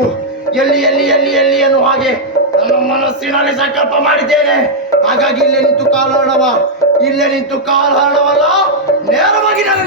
ಎಲ್ಲಿ ಎಲ್ಲಿ ಎಲ್ಲಿ ಎಲ್ಲಿ ಅನ್ನೋ ಹಾಗೆ ನನ್ನ ಮನಸ್ಸಿನಲ್ಲಿ ಸಂಕಲ್ಪ ಮಾಡಿದ್ದೇನೆ. ಹಾಗಾಗಿ ಇಲ್ಲೇ ನಿಂತು ಕಾಲು ಹರಡವ, ಇಲ್ಲೇ ನಿಂತು ಕಾಲು ಹರಡವಲ್ಲ, ನೇರವಾಗಿ ನಾನು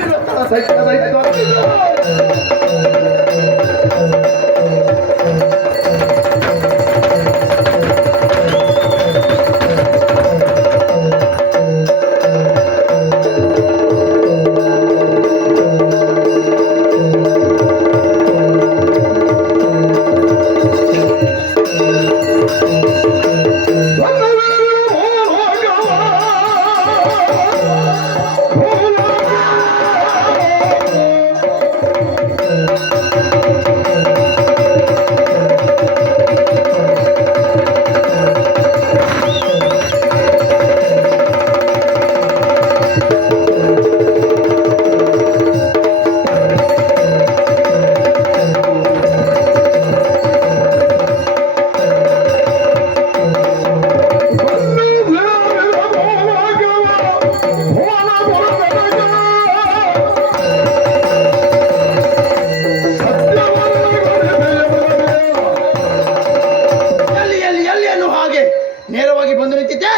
ನೇರವಾಗಿ ಬಂದು ನಿಂತಿದ್ದೆ.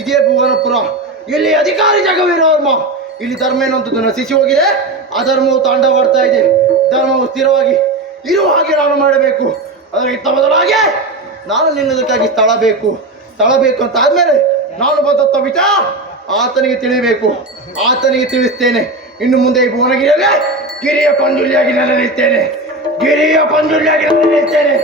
ಇದೇ ಭುವನಪುರ. ಇಲ್ಲಿ ಅಧಿಕಾರಿ ಜಗವಿರೋರ್ಮ. ಇಲ್ಲಿ ಧರ್ಮ ಎನ್ನುವಂಥದ್ದು ನಶಿಸಿ ಹೋಗಿದೆ. ಅಧರ್ಮವು ತಾಂಡವಾಡ್ತಾ ಇದೆ. ಧರ್ಮವು ಸ್ಥಿರವಾಗಿ ಇರುವ ಹಾಗೆ ನಾನು ಮಾಡಬೇಕು. ಅದಕ್ಕಿಂತ ಮೊದಲಾಗಿ ನಾನು ನಿನ್ನದಕ್ಕಾಗಿ ಸ್ಥಳ ಬೇಕು ಅಂತ ಆದ್ಮೇಲೆ ನಾನು ಬಂದತ್ತ ವಿಚಾರ ಆತನಿಗೆ ತಿಳಿಬೇಕು. ಆತನಿಗೆ ತಿಳಿಸ್ತೇನೆ. ಇನ್ನು ಮುಂದೆ ಈ ಭುವನಗಿರಿಯಲ್ಲಿ ಗಿರಿಯ ಪಂಜುಲಿಯಾಗಿ ನೆಲೆನಿಲ್ತೇನೆ. ಗಿರಿಯ ಪಂಜುಲಿಯಾಗಿ ನೆಲೆನಿಲ್ತೇನೆ.